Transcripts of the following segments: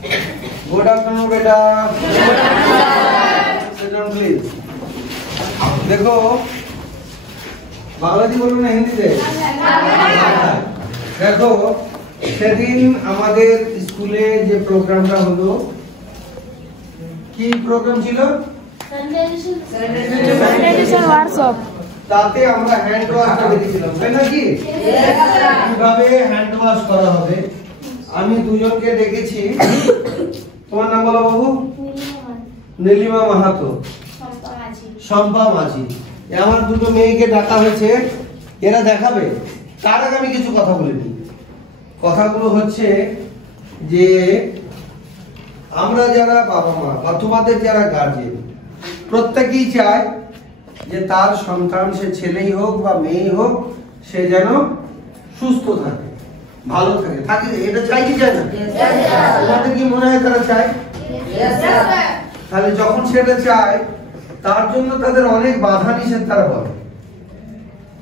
Good afternoon बेटा। Sit down please. देखो বাংলাতে বলুন না হিন্দিতে? দেখো সেদিন আমাদের স্কুলে যে প্রোগ্রামটা হলো, কি প্রোগ্রাম ছিল? Sanitation workshop. তাতে আমরা হ্যান্ড ওয়াশটা দেখেছিলাম, তাই না? কি কিভাবে হ্যান্ড ওয়াশ করা হবে আমি দুজনকে দেখেছি। তোমার নাম বলো বাবু? নীলিমা মাহাতো, শম্পা মাঝি। আমার দুটো মেয়েকে ডাকা হয়েছে, এরা দেখাবে। তার আগে আমি কিছু কথা বলে নিই। কথাগুলো হচ্ছে যে আমরা যারা বাবা মা বা তোমাদের যারা গার্জেন, প্রত্যেকেই চায় যে তার সন্তান, সে ছেলেই হোক বা মেয়েই হোক, সে যেন সুস্থ থাকে, ভালো থাকে। এটা চাই কি চায় না? তোমাদের কি মনে হয় তারা চায়? তাহলে যখন সেটা চায়, তার জন্য তাদের অনেক বাধা নিষেধ তারা বলে,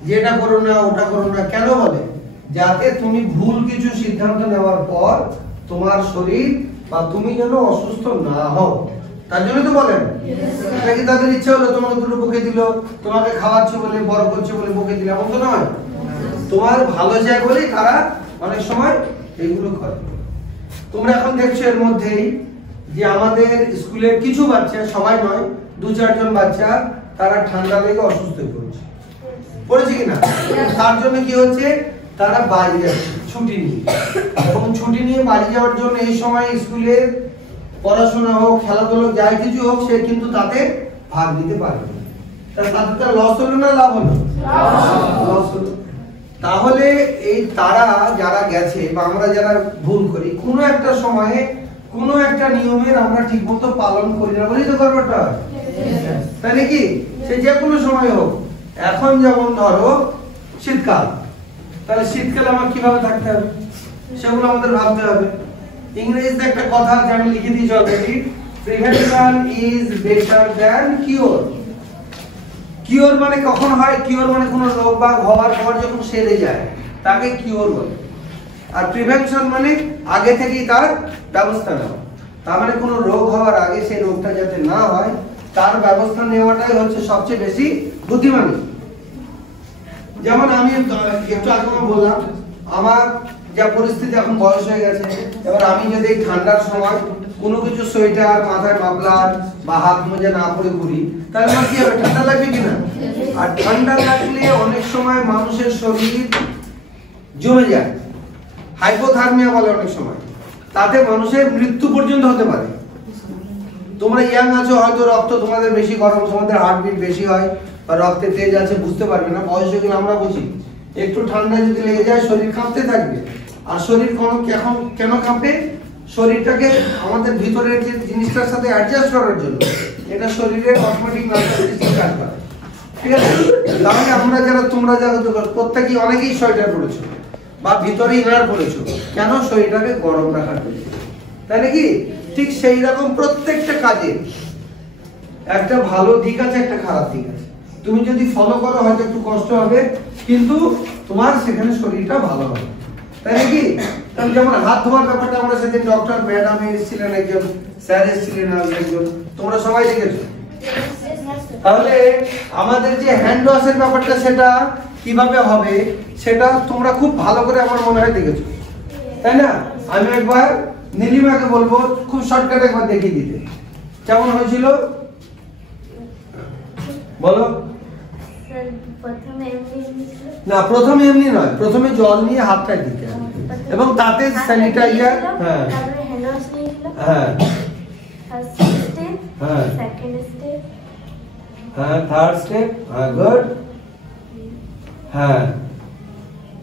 যেটা করো না, ওটা করো না। কেন বলে? যাতে তুমি ভুল কিছু সিদ্ধান্ত নেওয়ার পর তোমার শরীর বা তুমি যেন অসুস্থ না হও, তার জন্য তো বলেন। এটা কি তাদের ইচ্ছা হলো তোমাকে দুটো বকে দিল, তোমাকে খাওয়াচ্ছে বলে, বড় করছে বলে বকে দিল? এমন তো নয়। তোমার ভালো চায় বলে তারা অনেক সময় এগুলো করে। তোমরা এখন দেখছো এর মধ্যেই যে আমাদের স্কুলের কিছু বাচ্চা, সবাই নয়, 2-4 জন বাচ্চা তারা ঠান্ডা লেগে অসুস্থ হয়ে পড়েছে কিনা? তার জন্য কি হচ্ছে, তারা বাড়ি যাচ্ছে ছুটি নিয়ে। এবং ছুটি নিয়ে বাড়ি যাওয়ার জন্য এই সময় স্কুলে পড়াশোনা হোক, খেলাধুলা যাই কিছু হোক, সে কিন্তু তাতে ভাগ নিতে পারবে না। তাতে তার লস হলো না লাভ হলো? লস হলো। তাহলে এই তারা যারা গেছে বা আমরা যারা ভুল করি, কোনো একটা সময়ে কোনো একটা নিয়মের আমরা ঠিকমতো পালন করি না বলেই তো ব্যাপারটা, তাই নাকি? সে যে কোনো সময় হোক। এখন যেমন ধরো শীতকাল, তাহলে শীতকালে আমার কিভাবে থাকতে হবে সেগুলো আমাদের ভাবতে হবে। ইংরেজিতে একটা কথা আছে, আমি লিখে দিয়েছি already, prevention is better than cure. Cure মানে কখন হয়? কিওর মানে কোনো রোগ বা হওয়ার পর যখন সেরে যায় তাকে কিওর বলে। আর প্রিভেনশন মানে আগে থেকেই তার ব্যবস্থা নেওয়া। তার মানে কোনো রোগ হওয়ার আগে সেই রোগটা যাতে না হয় তার ব্যবস্থা নেওয়াটাই হচ্ছে সবচেয়ে বেশি বুদ্ধিমানী। যেমন আমি একটু আগে বললাম, আমার যা পরিস্থিতি, এখন বয়স হয়ে গেছে, এবার আমি যদি ঠান্ডার সময় কোনো কিছু সোয়েটার, মাথায় মাফলার বা হাত মোজা না পরে ঘুরি, তাহলে আমার কি হবে? ঠান্ডা লাগবে কিনা? আর ঠান্ডা লাগলে অনেক সময় মানুষের শরীর জমে যায়, হাইপোথার্মিয়া বলে অনেক সময়, তাতে মানুষের মৃত্যু পর্যন্ত হতে পারে। তোমরা ইয়াং আছো, হয়তো রক্ত তোমাদের বেশি গরম, তোমাদের হার্টবিট বেশি হয় বা রক্তে তেজ আছে, বুঝতে পারবে না। বয়স হয়ে গেলে আমরা বুঝি, একটু ঠান্ডা যদি লেগে যায় শরীর কাঁপতে থাকবে। আর শরীর কেন কাঁপে? শরীরটাকে আমাদের ভিতরের যে জিনিসটার সাথে অ্যাডজাস্ট করার জন্য এটা শরীরের অটোমেটিক নার্ভাস সিস্টেম কাজ করে, ঠিক আছে? তাহলে আমরা যারা, তোমরা যারা প্রত্যেকেই অনেকেই সোয়েটার পরেছো বা ভিতরে ইনার পরেছো, কেন? শরীরটাকে গরম রাখার জন্য, তাই নাকি? ঠিক সেই রকম প্রত্যেকটা কাজে একটা ভালো দিক আছে, একটা খারাপ দিক আছে। তুমি যদি ফলো করো হয়তো একটু কষ্ট হবে, কিন্তু তোমার সেখানে শরীরটা ভালো হবে, তাই নাকি? তাহলে যেমন হাত ধোয়ার ব্যাপারটা, আমরা সেদিন ডক্টর ম্যাডাম এসেছিলেন, একজন স্যার এসেছিলেন, একজন, তোমরা সবাই দেখেছো। তাহলে আমাদের যে হ্যান্ড ওয়াশের ব্যাপারটা, সেটা কিভাবে হবে সেটা তোমরা খুব ভালো করে আমার মনে হয় দেখেছো, তাই না? আমি একবার নীলিমাকে বলবো খুব শর্টকাট একবার দেখিয়ে দিতে, কেমন হয়েছিল বলো? না, প্রথমে এমনি নয়, প্রথমে জল নিয়ে হাতটা দিতে হবে এবং তাতে স্যানিটাইজার, হ্যাঁ হ্যাঁ হ্যাঁ হ্যাঁ, থার্ড স্টেপ, হ্যাঁ গুড, হ্যাঁ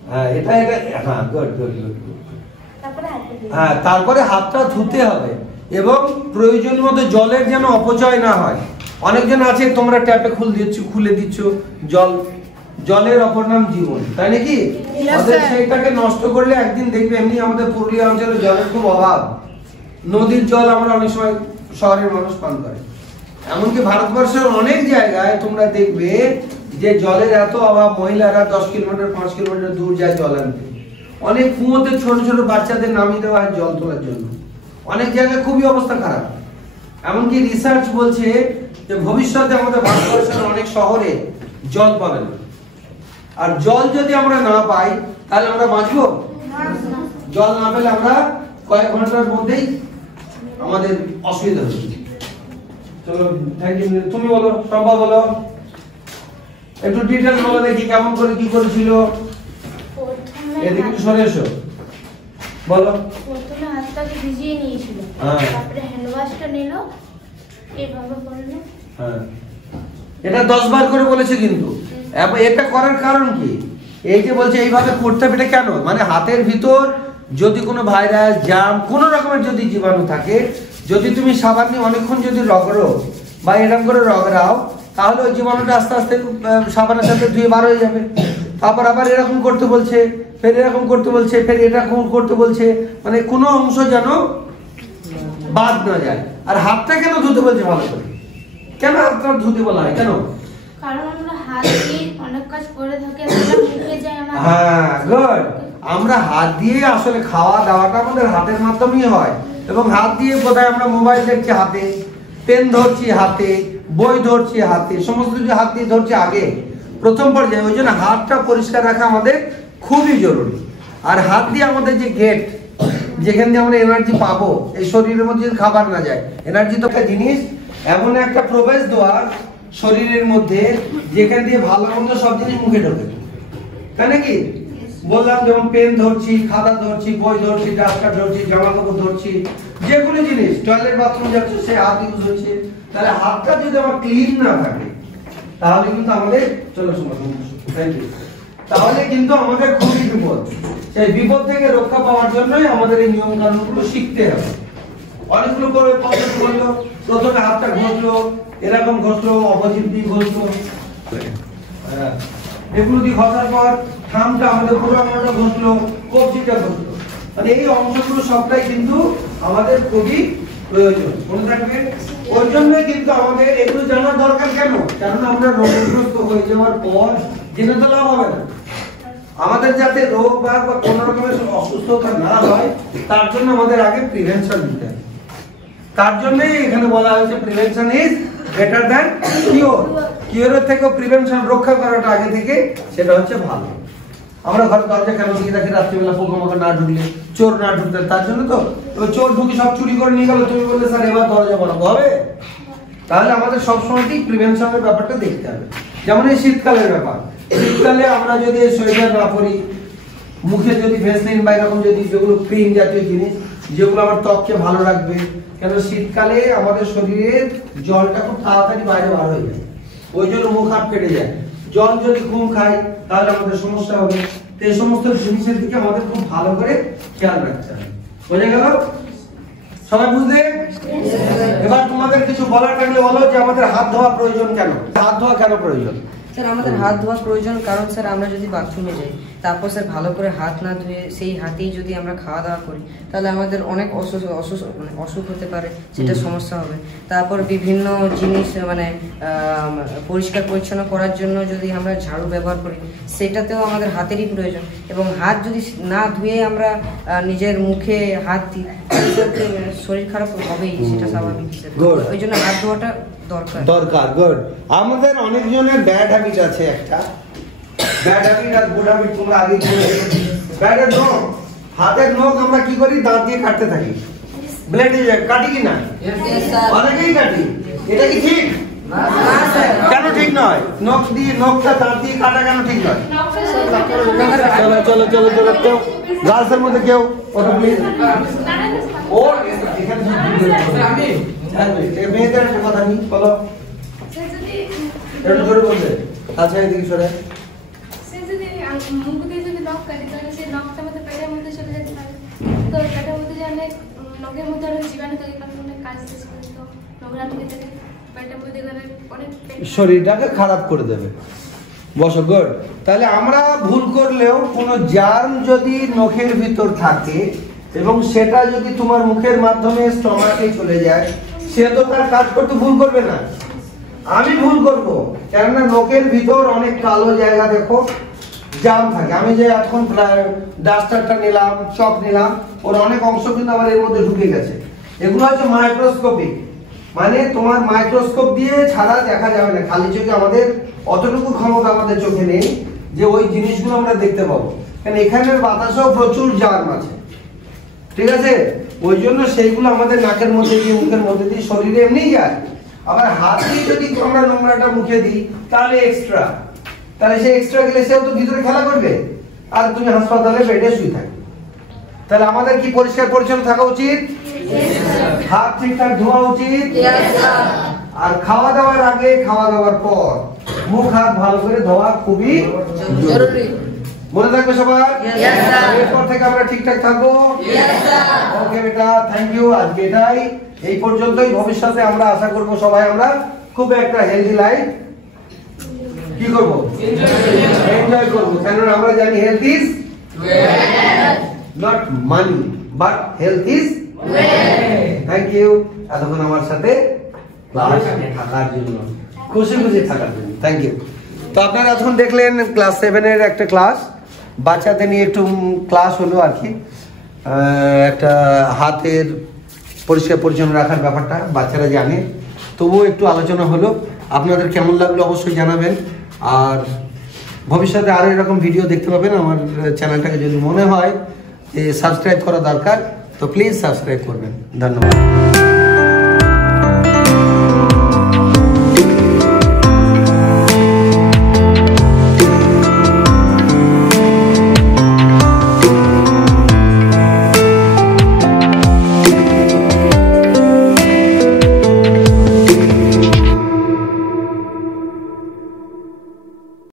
হ্যাঁ, এটা হ্যাঁ গুড গুড গুড, হ্যাঁ। তারপরে হাতটা ধুতে হবে এবং প্রয়োজন মতো জলের যেন অপচয় না হয়। অনেকজন আছে, তোমরা ট্যাপে খুলে দিচ্ছ জল, জলের অপর নাম জীবন, তাই নাকি? সেইটাকে নষ্ট করলে একদিন দেখবে, এমনি আমাদের পুরুলিয়া অঞ্চলে জলের খুব অভাব। নদীর জল আমরা অনেক সময় শহরের মানুষ পান করে, এমনকি ভারতবর্ষের অনেক জায়গায় তোমরা দেখবে যে জলের এত অভাব, মহিলারা 10 কিলোমিটার 5 কিলোমিটার দূর যায় জল আনতে। অনেক কুয়োতে ছোট ছোট বাচ্চাদের নামিয়ে দেওয়া হয় জল তোলার জন্য, অনেক জায়গায় খুবই অবস্থা খারাপ। এমনকি রিসার্চ বলছে যে ভবিষ্যতে আমাদের ভারতবর্ষের অনেক শহরে জল পাবে না। আর জল যদি আমরা না পাই তাহলে আমরা বাঁচবো? জল না পেলে আমরা কয়েক ঘন্টার মধ্যেই আমাদের অসুবিধা হবে। চলো থ্যাংক ইউ। তুমি বলো, সম্ভব বলো, একটু ডিটেইলস বলো দেখি কেমন করে কি করেছিল। এদিকে একটু সরে এসো, বলো। প্রথমে হাতটাকে ভিজিয়ে নিয়েছিল, তারপরে হ্যান্ড ওয়াশটা নিল, এইভাবে করলো। হ্যাঁ, এটা 10 বার করে বলেছে কিন্তু এটা করার কারণ কি? এই যে বলছে এইভাবে করতে হবে, এটা কেন? মানে হাতের ভিতর যদি কোনো ভাইরাস, জাম, কোনো রকমের যদি জীবাণু থাকে, যদি তুমি সাবান নিয়ে অনেকক্ষণ যদি রগড়ো বা এরকম করে রগড়াও, তাহলে ওই জীবাণুটা আস্তে আস্তে সাবানের সাথে ধুয়ে বার হয়ে যাবে। তারপর আবার এরকম করতে বলছে, ফের এরকম করতে বলছে, ফের এরকম করতে বলছে, মানে কোনো অংশ যেন বাদ না যায়। আর হাতটা কেন ধুতে বলছে ভালো করে? কেন হাতটা ধুতে বলা হয় কেন? কারণ আমরা হাত দিয়ে অনেক কাজ করে থাকি, মুখে যায় আমার। হ্যাঁ, গুড। আমরা হাত দিয়ে আসলে খাওয়া দাওয়াটা আমাদের হাতের মাধ্যমেই হয়। এবং হাত দিয়ে কোথায় আমরা মোবাইল দেখছি হাতে, পেন ধরছি হাতে, বই ধরছি হাতে, সমস্ত কিছু হাত দিয়ে ধরছি আগে প্রথম পর্যায়ে। ওই জন্য হাতটা পরিষ্কার রাখা আমাদের খুবই জরুরি। আর হাত দিয়ে আমাদের যে গেট, যেখান দিয়ে আমরা এনার্জি পাবো, এই শরীরের মধ্যে যদি খাবার না যায়, এনার্জি তো একটা জিনিস, এমন একটা প্রবেশ দ্বার শরীরের মধ্যে যেখান দিয়ে ভালো মন্দ সব জিনিস মুখে ঢোকে, তাই নাকি? বললাম যেমন পেন ধরছি, খাতা ধরছি, বই ধরছি, ডাস্টার ধরছি, জামা কাপড় ধরছি, যে কোনো জিনিস, টয়লেট বাথরুম যাচ্ছে সে হাত ইউজ হচ্ছে। তাহলে হাতটা যদি আমার ক্লিন না থাকে তাহলে কিন্তু আমাদের তাহলে কিন্তু আমাদের খুবই বিপদ। সেই বিপদ থেকে রক্ষা পাওয়ার জন্যই আমাদের এই নিয়ম কানুনগুলো শিখতে হবে। অনেকগুলো করে পদ্ধতি বললো, প্রথমে হাতটা ঘষলো, এরকম ঘষলো, অপোজিট দিয়ে ঘষলো, এগুলো দিয়ে ঘষার পর থামটা আমাদের পুরো আঙুলটা ঘষলো, কবজিটা ঘষলো। মানে এই অংশগুলো সবটাই কিন্তু আমাদের খুবই প্রয়োজন, মনে থাকবে। ওই জন্যই কিন্তু আমাদের এগুলো জানার দরকার কেন? কারণ আমরা রোগগ্রস্ত হয়ে যাওয়ার পর জেনে তো লাভ হবে না। আমাদের যাতে রোগ বা কোনো রকমের অসুস্থতা না হয় তার জন্য আমাদের আগে প্রিভেনশন নিতে হবে। তার জন্যই এখানে বলা হয়েছে prevention is better than cure. কিওরের থেকে প্রিভেনশন, রক্ষা করাটা আগে থেকে, সেটা হচ্ছে ভালো। আমরা ঘরে দরজা কেন দিয়ে রাখি রাত্রিবেলা, পোকামাকড় না ঢুকলে, চোর না ঢুকলে, তার জন্য তো। চোর ঢুকি সব চুরি করে নিয়ে গেল, তুমি বললে স্যার এবার দরজা বরাবর হবে? তাহলে আমাদের সবসময়ই প্রিভেনশনের ব্যাপারটা দেখতে হবে। যেমন এই শীতকালের ব্যাপার, শীতকালে আমরা যদি সোয়েটার না পরি, মুখে যদি ভ্যাসলিন বা এরকম যদি যেগুলো ক্রিম জাতীয় জিনিস যেগুলো আমার ত্বককে ভালো রাখবে, কেন শীতকালে আমাদের শরীরের জলটা খুব তাড়াতাড়ি বাইরে বার হয়ে যায়, ওই জন্য মুখ হাত ফেটে যায়। জল যদি কম খাই তাহলে আমাদের সমস্যা হবে। তো এই সমস্ত জিনিসের দিকে আমাদের খুব ভালো করে খেয়াল রাখতে হবে। বোঝা গেল? সবাই বুঝলে? এবার তোমাদের কিছু বলার থাকলে বলো যে আমাদের হাত ধোয়া প্রয়োজন কেন? হাত ধোয়া কেন প্রয়োজন? স্যার আমাদের হাত ধোয়া প্রয়োজন কারণ স্যার আমরা যদি বাথরুমে যাই, তারপর স্যার ভালো করে হাত না ধুয়ে সেই হাতেই যদি আমরা খাওয়া দাওয়া করি, তাহলে আমাদের অনেক অসুখ হতে পারে, সেটা সমস্যা হবে। তারপর বিভিন্ন জিনিস মানে পরিষ্কার পরিচ্ছন্ন করার জন্য যদি আমরা ঝাড়ু ব্যবহার করি, সেটাতেও আমাদের হাতেরই প্রয়োজন। এবং হাত যদি না ধুয়ে আমরা নিজের মুখে হাত দিই, শরীর খারাপ হবেই, সেটা স্বাভাবিক। ওই জন্য হাত ধোয়াটা দরকার। গুড। আমাদের অনেকজনের ব্যাড হ্যাবিট আছে, একটা ব্যাড হ্যাবিট আর গুড হ্যাবিট তোমরা আগে ব্যাড নখ, হাতের নখ আমরা কি করি? দাঁত দিয়ে কাটতে থাকি, ব্লেডে কাটি কি না? অনেকেই কাটি। এটা কি ঠিক? কেন ঠিক নয়? নখ দিয়ে, নখটা দাঁত দিয়ে কাটা কেন ঠিক নয়? চলো চলো চলো চলো, কেউ গার্লসের মধ্যে কেউ ওটা প্লিজ। ও এখানে মেয়েদের একটা কথা নেই, বলো একটু জোরে বলবে। আচ্ছা এদিকে সরে। সে যদি মুখ দিয়ে যদি নখ কাটে তাহলে সেই নখটা মধ্যে পেটের মধ্যে চলে যেতে পারে। তো পেটের মধ্যে যে অনেক নখের মধ্যে অনেক জীবাণু থাকে, কারণ অনেক কাজ শেষ করে তো নোংরা ঢুকে থাকে পেটের মধ্যে, অনেক শরীরটাকে খারাপ করে দেবে। বসো। গুড। তাহলে আমরা ভুল করলেও কোনো জার্ম যদি নখের ভিতর থাকে এবং সেটা যদি তোমার মুখের মাধ্যমে স্টমাকে চলে যায়, সে তো তার কাজ করতে ভুল করবে না। আমি ভুল করব, কেননা নখের ভিতর অনেক কালো জায়গা দেখো জাম থাকে। আমি যে এখন ডাস্টারটা নিলাম, চক নিলাম, ওর অনেক অংশ কিন্তু আমার এর মধ্যে ঢুকে গেছে। এগুলো হচ্ছে মাইক্রোস্কোপিক, মানে তোমার মাইক্রোস্কোপ দিয়ে ছাড়া দেখা যাবে না, খালি চোখে আমাদের অতটুকু ক্ষমতা আমাদের চোখে নেই যে ওই জিনিসগুলো আমরা দেখতে পাবো, কারণ এখানের বাতাসেও প্রচুর জার্ম আছে, ঠিক আছে? ওই জন্য সেইগুলো আমাদের নাকের মধ্যে দিয়ে মুখের মধ্যে দিয়ে শরীরে এমনিই যায়। আবার হাত দিয়ে যদি আমরা নোংরাটা মুখে দিই তাহলে এক্সট্রা, তাহলে সে এক্সট্রা গেলে সেও তো ভিতরে খেলা করবে আর তুমি হাসপাতালে বেডে শুয়ে থাকবে। তাহলে আমাদের কি পরিষ্কার পরিচ্ছন্ন থাকা উচিত? হাত ঠিকঠাক ধোয়া উচিত, আর খাওয়া দাওয়ার আগে খাওয়া দাওয়ার পর মুখ হাত ভালো করে ধোয়া খুবই জরুরি। মনে থাকবে সবার? এরপর থেকে আমরা ঠিকঠাক থাকবো। ওকে বেটা, থ্যাংক ইউ। আজকে এটাই, এই পর্যন্তই। ভবিষ্যতে আমরা আশা করব সবাই আমরা খুব একটা হেলদি লাইফ কি করব, এনজয় করব, কারণ আমরা জানি health is not money but health is thank you এতক্ষণ আমার সাথে ক্লাস থাকার জন্য, খুশি খুশি থাকার জন্য থ্যাংক ইউ। তো আপনারা এখন দেখলেন ক্লাস 7 এর একটা ক্লাস, বাচ্চাদের নিয়ে একটু ক্লাস হলো আর কি, একটা হাতের পরিষ্কার পরিচ্ছন্ন রাখার ব্যাপারটা বাচ্চারা জানে, তবুও একটু আলোচনা হলো। আপনাদের কেমন লাগলো অবশ্যই জানাবেন, আর ভবিষ্যতে আরও এরকম ভিডিও দেখতে পাবেন। আমার চ্যানেলটাকে যদি মনে হয় যে সাবস্ক্রাইব করা দরকার তো প্লিজ সাবস্ক্রাইব করবেন। ধন্যবাদ।